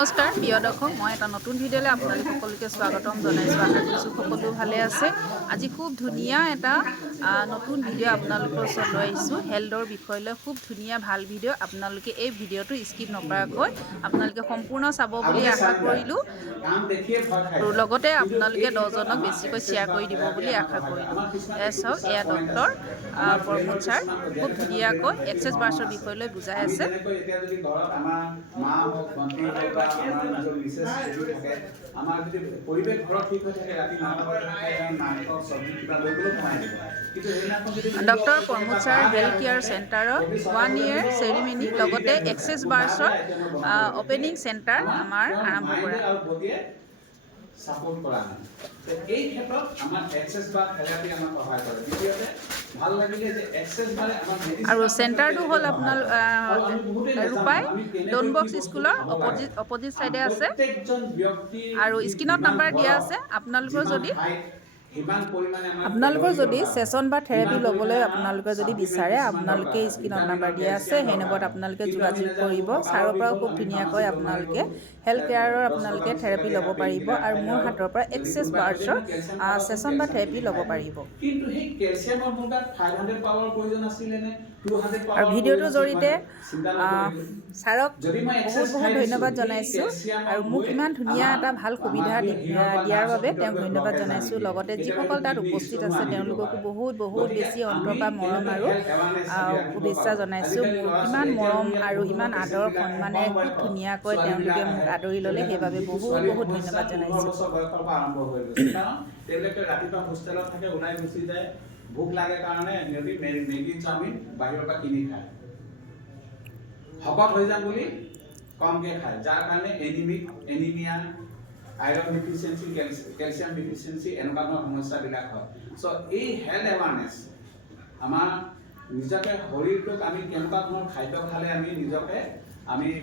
নমস্কাৰ প্ৰিয় দৰ্শক, মই এটা নতুন ভিডিঅ'লৈ আপোনালোক সকলোকে স্বাগতম জনাইছোঁ। আশা কৰিছোঁ সকলো ভালে আছে। আজি খুব ধুনীয়া এটা নতুন ভিডিঅ' আপোনালোকৰ ওচৰত লৈ আহিছোঁ। হেল্থৰ বিষয় লৈ খুব ধুনীয়া ভাল ভিডিঅ'। আপোনালোকে এই ভিডিঅ'টো স্কিপ নকৰাকৈ আপোনালোকে সম্পূৰ্ণ চাব বুলি আশা কৰিলোঁ, আৰু লগতে আপোনালোকে 10জনক বেছিকৈ শ্বেয়াৰ কৰি দিব বুলি আশা কৰিলোঁ। চাওক, এয়া ডক্টৰ প্ৰমোদ ছাৰ খুব ধুনীয়াকৈ এক্সেছ বাৰ্ছৰ বিষয় লৈ বুজাই আছে। আমাৰ যদি পৰিৱেশ ঘৰত ঠিক হৈ থাকে, ৰাতি মাংস চব্জি কিবা লৈ গ'লেও কমাই দিব। Doctor Pramod sir health care চেণ্টাৰৰ 1 year চেৰিমনি লগতে এক্সেছ বাৰ্ছৰ অপেনিং চেণ্টাৰ আমাৰ আৰম্ভ কৰা। সাপোৰ্ট কৰা হয়। এই ক্ষেত্ৰত আমাৰ এক্সেছ বাৰ থেৰাপি আমাক সহায় কৰে। দ্বিতীয়তে ভাল লাগিলে যে এক্সেছ বাৰে আমাৰ আৰু চেণ্টাৰটো হ'ল আপোনাৰ ৰূপাই ডন বক্স স্কুলৰ অপজিট চাইডে আছে, আৰু স্ক্ৰীণত নাম্বাৰ দিয়া আছে। আপোনালোকৰ যদি ছেশ্যন বা থেৰাপি ল'বলৈ আপোনালোকে যদি বিচাৰে, আপোনালোকে স্ক্ৰীণত নাম্বাৰ দিয়া আছে, সেই নম্বৰত আপোনালোকে যোগাযোগ কৰিব। ছাৰৰ পৰাও খুব ধুনীয়াকৈ আপোনালোকে হেল্থ কেয়াৰৰ আপোনালোকে থেৰাপি ল'ব পাৰিব, আৰু মোৰ হাতৰ পৰা এক্সেছ বাৰ্ছৰ ছেশ্যন বা থেৰাপি ল'ব পাৰিব। কিন্তু সেই কেলছিয়ামৰ মোৰ তাত 500 পাৱাৰ প্ৰয়োজন আছিলে নে 200 পাৱাৰ? আৰু ভিডিঅ'টোৰ জৰিয়তে ছাৰক বহুত ধন্যবাদ জনাইছোঁ, আৰু মোক ইমান ধুনীয়া এটা ভাল সুবিধা দিয়াৰ বাবে তেওঁক ধন্যবাদ জনাইছোঁ। লগতে যিসকল তাত উপস্থিত আছে তেওঁলোককো বহুত বেছি অন্তৰৰ পৰা মৰম আৰু শুভেচ্ছা জনাইছোঁ। মোৰ ইমান মৰম আৰু ইমান আদৰ সন্মানেৰে খুব ধুনীয়াকৈ তেওঁলোকে মোক আদৰি ল'লে, সেইবাবে বহুত ধন্যবাদ জনাইছোঁ। তেওঁলোকে ৰাতিপুৱা হোষ্টেলত থাকে, ওলাই গুচি যায়, ভোক লাগে কাৰণে সিহঁতি মেগী চাওমিন বাহিৰৰ পৰা কিনি খায়। শকত হৈ যাম বুলি কমকৈ খায়, যাৰ কাৰণে এনিমিয়া, আইৰণ ডিফিচিয়েঞ্চি, কেলছিয়াম ডিফিচিয়েঞ্চি এনেকুৱা ধৰণৰ সমস্যাবিলাক হয়। চ' এই হেল্থ এৱাৰনেছ আমাৰ নিজকে শৰীৰটোক আমি কেনেকুৱা ধৰণৰ খাদ্য খালে আমি নিজকে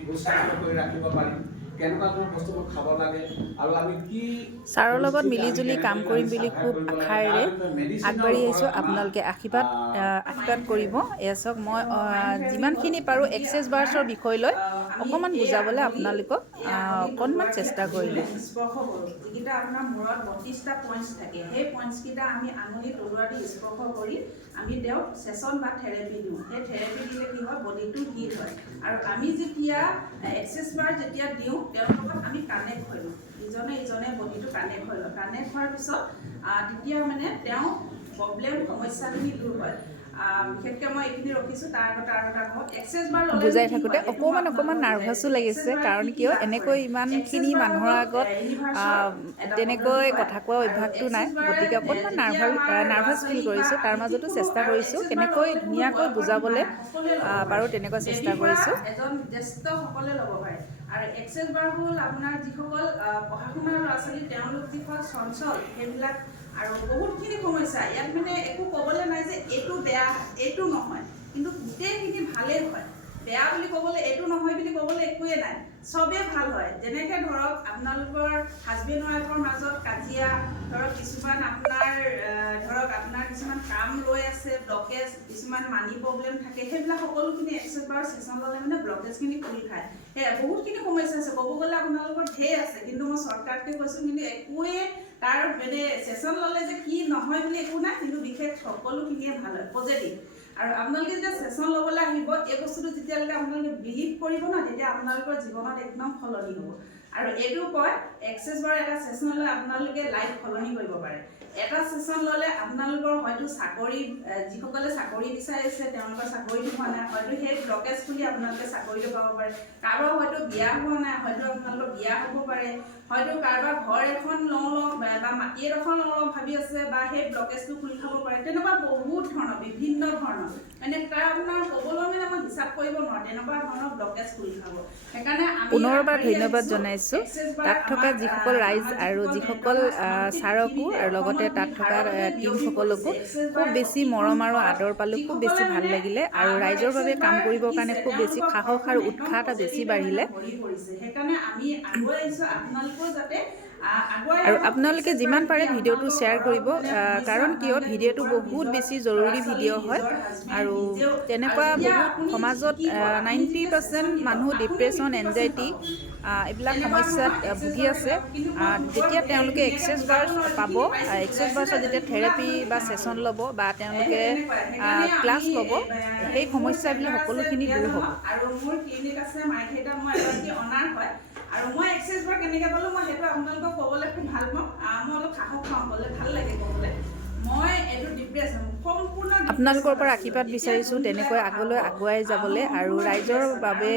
সুস্বাস্থ্য কৰি ৰাখিব পাৰিম, কেনেকুৱা ধৰণৰ বস্তুবোৰ খাব লাগে, আৰু আমি কি ছাৰৰ লগত মিলিজুলি কাম কৰিম বুলি খুব আশাৰে আগবাঢ়ি আহিছোঁ। আপোনালোকে আশীৰ্বাদ কৰিব। এয়া চাওক, মই যিমানখিনি পাৰোঁ এক্সেছ বাৰ্ছৰ বিষয় লৈ অকণমান বুজাবলৈ আপোনালোকক অকণমান চেষ্টা কৰিলোঁ। স্পৰ্শ কৰোঁ, যিকেইটা আপোনাৰ মূৰত 32টা পইণ্টছ থাকে, সেই পইণ্টছকেইটা আমি আঙুলি তলুৱা দি স্পৰ্শ কৰি আমি তেওঁক ছেশ্যন বা থেৰাপি দিওঁ। সেই থেৰাপি দিলে কি হয়, বডিটো হিট হয়, আৰু আমি যেতিয়া এক্সেছ বাৰ যেতিয়া দিওঁ, তেওঁৰ লগত আমি কানেক্ট হৈ লওঁ, ইজনে বডিটো কানেক্ট হৈ লওঁ। কানেক্ট হোৱাৰ পিছত তেতিয়া মানে তেওঁ সমস্যাখিনি দূৰ হয়। বিশেষকৈ মই এইখিনি ৰখিছোঁ, তাৰ আগত আৰু এটা কথা, এক্সেছ বাৰ বুজাই থাকোঁতে অকণমান নাৰ্ভাছো লাগিছে, কাৰণ কিয় এনেকৈ ইমানখিনি মানুহৰ আগত তেনেকৈ কথা কোৱা অভ্যাসটো নাই, গতিকে অকণমান নাৰ্ভাছ ফিল কৰিছোঁ। তাৰ মাজতো চেষ্টা কৰিছোঁ কেনেকৈ ধুনীয়াকৈ বুজাবলৈ পাৰোঁ, তেনেকৈ চেষ্টা কৰিছোঁ। এজন জ্যেষ্ঠসকলে ল'ব পাৰে। আৰু এক্সেছ বাৰ হ'ল আপোনাৰ যিসকল পঢ়া শুনাৰ ল'ৰা ছোৱালী, তেওঁলোক যিসকল চঞ্চল, সেইবিলাক আৰু বহুতখিনি সমস্যা। ইয়াত মানে একো ক'বলৈ নাই যে এইটো বেয়া, এইটো নহয়, কিন্তু গোটেইখিনি ভালেই হয়। বেয়া বুলি ক'বলৈ, এইটো নহয় বুলি ক'বলৈ একোৱেই নাই, চবেই ভাল হয়। যেনেকৈ ধৰক আপোনালোকৰ হাজবেণ্ড ৱাইফৰ মাজত কাজিয়া, ধৰক কিছুমান আপোনাৰ কিছুমান কাম লৈ আছে, ব্লকেজ, কিছুমান মানি প্ৰব্লেম থাকে, সেইবিলাক সকলোখিনি এক্সেছ বাৰ ছেশ্যন ল'লে মানে ব্লকেজখিনি খুলি খায়। সেয়া বহুতখিনি সমস্যা আছে, ক'ব গ'লে আপোনালোকৰ ঢেৰ আছে, কিন্তু মই শ্বৰ্টকাটকৈ কৈছোঁ। কিন্তু একোৱে তাৰ মানে ছেশ্যন ল'লে যে কি নহয় বুলি একো নাই, কিন্তু বিশেষ সকলোখিনিয়ে ভাল হয়, পজিটিভ। আৰু আপোনালোকে যেতিয়া ছেশ্যন ল'বলৈ আহিব, এই বস্তুটো যেতিয়ালৈকে আপোনালোকে বিলিভ কৰিব ন, তেতিয়া আপোনালোকৰ জীৱনত একদম সলনি হ'ব। আৰু এইটো কয়, এক্সেছ বাৰ এটা ছেশ্যন ল'লে আপোনালোকে লাইফ সলনি কৰিব পাৰে। এটা ছেশ্যন ল'লে আপোনালোকৰ হয়তো যিসকলে চাকৰি বিচাৰিছে, তেওঁলোকৰ চাকৰিটো হোৱা নাই, হয়তো সেই ব্লকেজ খুলি আপোনালোকে চাকৰিটো পাব পাৰে। কাৰোবাৰ হয়তো বিয়া হোৱা নাই, হয়তো আপোনালোকৰ বিয়া হ'ব পাৰে, হয়তো কাৰোবাৰ ঘৰ এখন লওঁ বা মাটি এডোখৰ লওঁ ভাবি আছে, বা সেই ব্লকেজটো খুলি খাব পাৰে। তেনেকুৱা বহুত ধৰণৰ, বিভিন্ন ধৰণৰ, মানে তাৰ আপোনাৰ ক'বলৈ মানে মই হিচাপ কৰিব নোৱাৰোঁ, তেনেকুৱা ধৰণৰ ব্লকেজ খুলি খাব। সেইকাৰণে পুনৰবাৰ ধন্যবাদ জনাইছোঁ তাত থকা যিসকল ৰাইজ আৰু যিসকল ছাৰকো, আৰু লগতে তাত থকা টিমসকলকো খুব বেছি মৰম আৰু আদৰ পালোঁ, খুব বেছি ভাল লাগিলে, আৰু ৰাইজৰ বাবে কাম কৰিবৰ কাৰণে খুব বেছি সাহস আৰু উৎসাহ এটা বেছি বাঢ়িলে। সেইকাৰণে আমি আগুৱাই আহিছোঁ আপোনালোকেও যাতে আগুৱাই আৰু আপোনালোকে যিমান পাৰে ভিডিঅ'টো শ্বেয়াৰ কৰিব, কাৰণ কিয় ভিডিঅ'টো বহুত বেছি জৰুৰী ভিডিঅ' হয় আৰু তেনেকুৱা বহুত সমাজত 90% মানুহ ডিপ্ৰেশ্যন, এনজাইটি এইবিলাক সমস্যাত ভুগি আছে। যেতিয়া তেওঁলোকে এক্সেছ বাৰ্ছ পাব, এক্সেছ বাৰ্ছত যেতিয়া থেৰাপি বা ছেশ্যন ল'ব বা তেওঁলোকে ক্লাছ ল'ব, সেই সমস্যাবিলাক সকলোখিনি দূৰ হ'ব। আৰু মোৰ ক্লিনিক আছে মাইকেইটা, মই এগৰাকী অনাৰ হয় আৰু মই এক্সেছ বাৰ কেনেকৈ পালোঁ মই সেইটো আপোনালোকক ক'বলৈ খুব ভাল পাওঁ। মই অলপ সাহস পাওঁ, ক'লে ভাল লাগে ক'বলৈ। মই এইটো ডিপ্ৰেশ্যন সম্পূৰ্ণ আপোনালোকৰ পৰা আশীৰ্বাদ বিচাৰিছোঁ তেনেকৈ আগলৈ আগুৱাই যাবলৈ আৰু ৰাইজৰ বাবে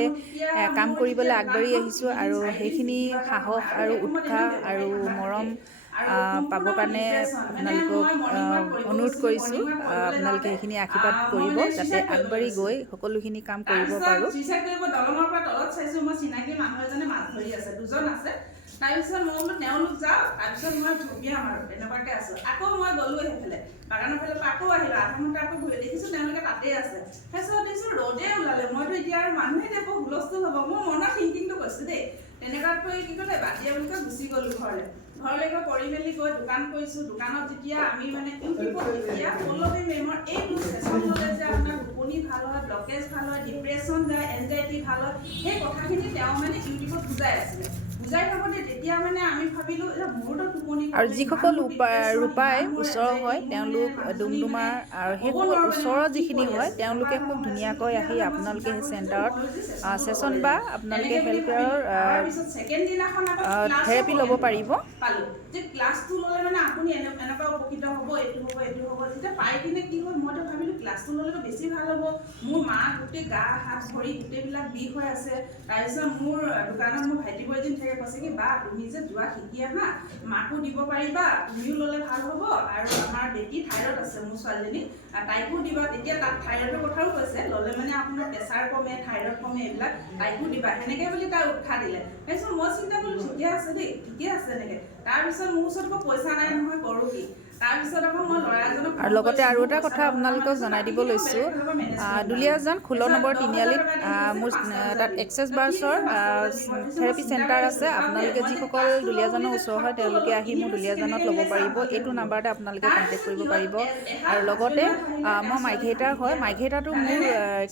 কাম কৰিবলৈ আগবাঢ়ি আহিছোঁ আৰু সেইখিনি সাহস আৰু উৎসাহ আৰু মৰম পাবৰ কাৰণে আপোনালোকক অনুৰোধ কৰিছোঁ। আপোনালোকে সেইখিনি আশীৰ্বাদ কৰিব যাতে আগবাঢ়ি গৈ সকলোখিনি কাম কৰিব পাৰোঁ। দলঙৰ পৰা তলত চাইছোঁ মই চিনাকি মানুহ এজনে মাছ ধৰি আছে, দুজন আছে। তাৰপিছত মই বোলো তেওঁলোক যাওঁ, তাৰপিছত মই ঢুকিয়াম আৰু তেনেকুৱাকৈ আছোঁ। আকৌ মই গ'লোঁ সেইফালে বাগানৰ ফালৰ পৰা আকৌ আহিলোঁ, আধা ঘণ্টা আকৌ ঘূৰি দেখিছোঁ তেওঁলোকে তাতেই আছে। তাৰপিছত দেখিছোঁ ৰ'দে ওলালে, মইতো এতিয়া আৰু মানুহে দেখোঁ হুলস্থুল হ'ব, মোৰ মনৰ থিংকিংটো কৈছোঁ দেই। তেনেকুৱাকৈ কি ক'লে বাদিয়া বুলি কৈ গুচি গ'লোঁ ঘৰলৈ। ঘৰলৈ গৈ কৰি মেলি গৈ দোকান কৰিছোঁ। দোকানত যেতিয়া আমি মানে ইউটিউবত যেতিয়া পল্লৱী মেমৰ এইটো ছেশ্যন ল'লে যে আপোনাৰ টোপনি ভাল হয়, ব্লকেজ ভাল হয়, ডিপ্ৰেশ্যন যায়, এনজাইটি ভাল হয়, সেই কথাখিনি তেওঁ মানে ইউটিউবত বুজাই আছিলে। বুজাই থাকোঁতে তেতিয়া মানে আমি ভাবিলোঁ মোৰতো টোপনি আৰু যিসকল ৰূপাই ওচৰ হয় তেওঁলোক ডুমডুমাৰ আৰু সেইসকল ওচৰৰ যিখিনি হয় তেওঁলোকে খুব ধুনীয়াকৈ আহি আপোনালোকে সেই চেণ্টাৰত ছেশ্যন বা আপোনালোকে হেল্থ কেয়াৰৰ থেৰাপি ল'ব পাৰিব। পালোঁ যে ক্লাছটো ল'লে মানে আপুনি এনেকুৱা উপকৃত হ'ব, এইটো হ'ব, এইটো হ'ব। তেতিয়া পাই কিনে কি হ'ল মইতো ভাবিলোঁ ক্লাছটো ল'লেতো বেছি ভাল হ'ব। মোৰ মা গোটেই গা হাত ভৰি গোটেইবিলাক বিষ হৈ আছে। তাৰপিছত মোৰ দোকানত মোৰ ভাইটি বোৱাৰীজনী থাকে, কৈছে কি বা তুমি যে যোৱা শিকি আহা, মাকো দিব পাৰিবা, তুমিও ল'লে ভাল হ'ব আৰু আমাৰ বেটি থাইৰয়ড আছে মোৰ ছোৱালীজনী, তাইকো দিবা। তেতিয়া তাত থাইৰয়ডৰ কথাও কৈছে, ল'লে মানে আপোনাৰ প্ৰেছাৰ কমে, থাইৰয়ড কমে, এইবিলাক তাইকো দিবা, সেনেকৈ বুলি তাই উৎসাহ দিলে। তাৰপিছত মই চিন্তা কৰিলোঁ ঠিকে আছে দেই, ঠিকে আছে এনেকৈ। তাৰপিছত মোৰ ওচৰত আকৌ পইচা নাই নহয়, কৰোঁ কি? তাৰপিছত আকৌ মই ল'ৰাজনক আৰু লগতে আৰু এটা কথা আপোনালোকক জনাই দিব লৈছোঁ, দুলীয়াজান 16 নম্বৰ তিনিআলিত মোৰ তাত এক্সেছ বাৰ্ছৰ থেৰাপি চেণ্টাৰ আছে। আপোনালোকে যিসকল দুলীয়াজানৰ ওচৰ হয় তেওঁলোকে আহি মোৰ দুলীয়াজানত ল'ব পাৰিব। এইটো নাম্বাৰতে আপোনালোকে কণ্টেক্ট কৰিব পাৰিব। আৰু লগতে মই মাইঘেইটাৰ হয়, মাইঘেইটাতো মোৰ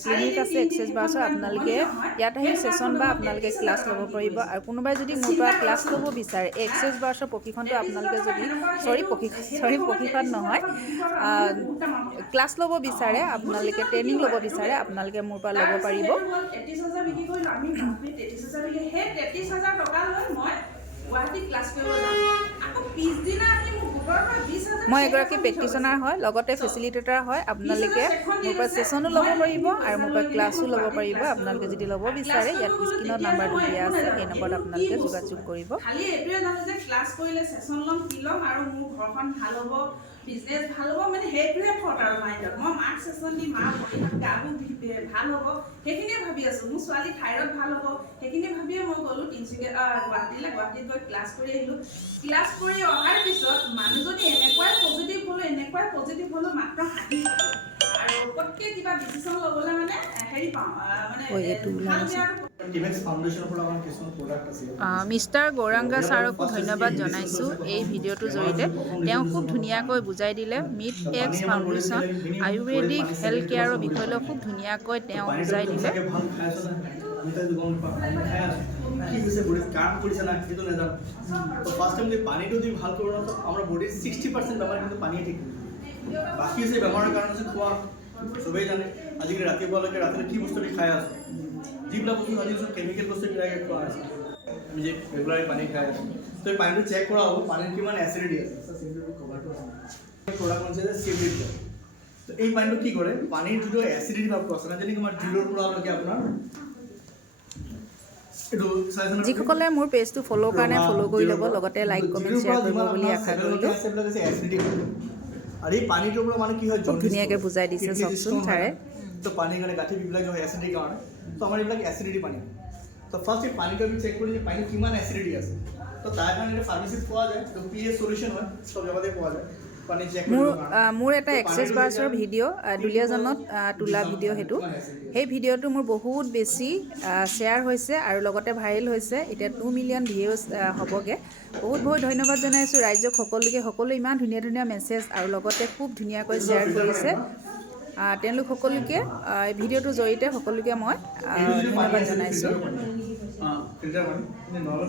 ক্লিনিক আছে এক্সেছ বাৰ্ছৰ। আপোনালোকে ইয়াত আহি ছেশ্যন বা আপোনালোকে ক্লাছ ল'ব পাৰিব। আৰু কোনোবাই যদি মোৰ পৰা ক্লাছ ল'ব বিচাৰে, এক্সেছ বাৰ্ছৰ প্ৰশিক্ষণটো আপোনালোকে যদি প্ৰশিক্ষণ নহয়, ক্লাছ ল'ব বিচাৰে, আপোনালোকে ট্ৰেইনিং ল'ব বিচাৰে, আপোনালোকে মোৰ পৰা ল'ব পাৰিব। 33,000 বিক্ৰী কৰিলোঁ আমি, 33,000 বিক্ৰী। সেই 33,000 টকা লৈ মই গুৱাহাটীত ক্লাছ কৰিব যাওঁ। আকৌ পিছদিনা আহি মোক গোটৰ পৰা 20,000। মই এগৰাকী প্ৰেক্টিশ্যনাৰ হয়, লগতে ফেচিলিটেটৰ হয়। আপোনালোকে মোৰ পৰা ছেশ্যনো ল'ব পাৰিব আৰু মোৰ পৰা ক্লাছো ল'ব পাৰিব। আপোনালোকে যদি ল'ব বিচাৰে ইয়াত স্ক্ৰীণত নাম্বাৰটো দিয়া আছে, সেই নম্বৰত আপোনালোকে যোগাযোগ কৰিব। খালি এইটোৱে জানো যে ক্লাছ কৰিলে ছেশ্যন ল'ম, কি ল'ম আৰু মোৰ ঘৰখন ভাল হ'ব, বিজনেছ ভাল হ'ব, মানে সেইটোৱে থট আৰু মাইণ্ডত। মই মাক ছেশ্যন দি মা ভৰি হাত গাবোৰ ভাল হ'ব সেইখিনিয়ে ভাবি আছোঁ। মোৰ ছোৱালী থাইৰয়ড ভাল হ'ব সেইখিনি ভাবিয়ে মই গ'লোঁ তিনিচুকীয়া গুৱাহাটীলৈ। গুৱাহাটীত গৈ ক্লাছ কৰি আহিলোঁ। ক্লাছ কৰি অহাৰ পিছত মানুহজনী এনেকুৱাই পজিটিভ হ'লোঁ মাত্ৰ হাঁহি আৰু পটকৈ কিবা ডিচিশ্যন ল'বলৈ মানে হেৰি পাওঁ, মানে ভাল বেয়াটো। মিষ্টাৰ গৌৰাংগা ছাৰকো ধন্যবাদ জনাইছোঁ এই ভিডিঅ'টোৰ জৰিয়তে। তেওঁ খুব ধুনীয়াকৈ বুজাই দিলে Mid X Foundation Ayurvedic health কেয়াৰৰ বিষয়লৈ খুব ধুনীয়াকৈ তেওঁ বুজাই দিলে। পানীটো যদি ভাল কৰোঁ ন, আমাৰ বডিৰ 60% বেমাৰ কিন্তু পানীয়ে ঠিক কৰে। বাকী হৈছে বেমাৰৰ কাৰণ হৈছে খোৱা। চবেই জানে আজিকালি ৰাতিপুৱালৈকে ৰাতিলৈ কি বস্তু আমি খাই আছোঁ, যিবিলাক বস্তু আজি কেমিকেল বস্তুবিলাকে খোৱা আছে। আমি যে ৰেগুলাৰ পানী খাই আছোঁ, তো এই পানীটো চেক কৰা হ'ব পানীত কিমান এচিডিটি আছে। প্ৰডাক্ট হৈছে যে চিভিড। তো এই পানীটো কি কৰে, পানীৰ যিটো এচিডিটি ভাৱটো আছে না, যেনেকৈ আমাৰ 0ৰ পৰা আপোনাৰ যিসকলে মোৰ পেজটো ফ'ল' কাৰণে ফ'ল' কৰি ল'ব, লগতে লাইক কমেণ্ট শ্বেয়াৰ কৰিব বুলি আশা কৰিলোঁ। আৰু এই পানীটোৰ পৰা মানে কি হয়, খুব ধুনীয়াকৈ বুজাই দিছে চাওকচোন ছাৰে। তো পানীৰ কাৰণে গাঁঠি বিবিলাক হয় এচিডিটিৰ কাৰণে, তো আমাৰ এইবিলাক এচিডিটি পানী। তো ফাৰ্ষ্ট এই পানীটো আমি চেক কৰি যে পানী কিমান এচিডিটি আছে। তো তাৰ কাৰণে এটা ফাৰ্মাচীত পোৱা যায়, তো PH সলিউশ্যন হয়, চব জেগাতে পোৱা যায়। পানী চেক মোৰ এটা এক্সেছ বাৰ্ছৰ ভিডিঅ' দুলীয়াজানত তোলা ভিডিঅ' সেইটো সেই ভিডিঅ'টো মোৰ বহুত বেছি শ্বেয়াৰ হৈছে আৰু লগতে ভাইৰেল হৈছে এতিয়া 2 মিলিয়ন ভিউজ হ'বগৈ বহুত বহুত ধন্যবাদ জনাইছোঁ ৰাইজক সকলোৱে ইমান ধুনীয়া ধুনীয়া মেছেজ আৰু লগতে খুব ধুনীয়াকৈ শ্বেয়াৰ কৰিছে তেওঁলোক সকলোকে এই ভিডিঅ'টোৰ জৰিয়তে সকলোকে মই ধন্যবাদ জনাইছোঁ ফিল্টাৰ পানী নহ'লে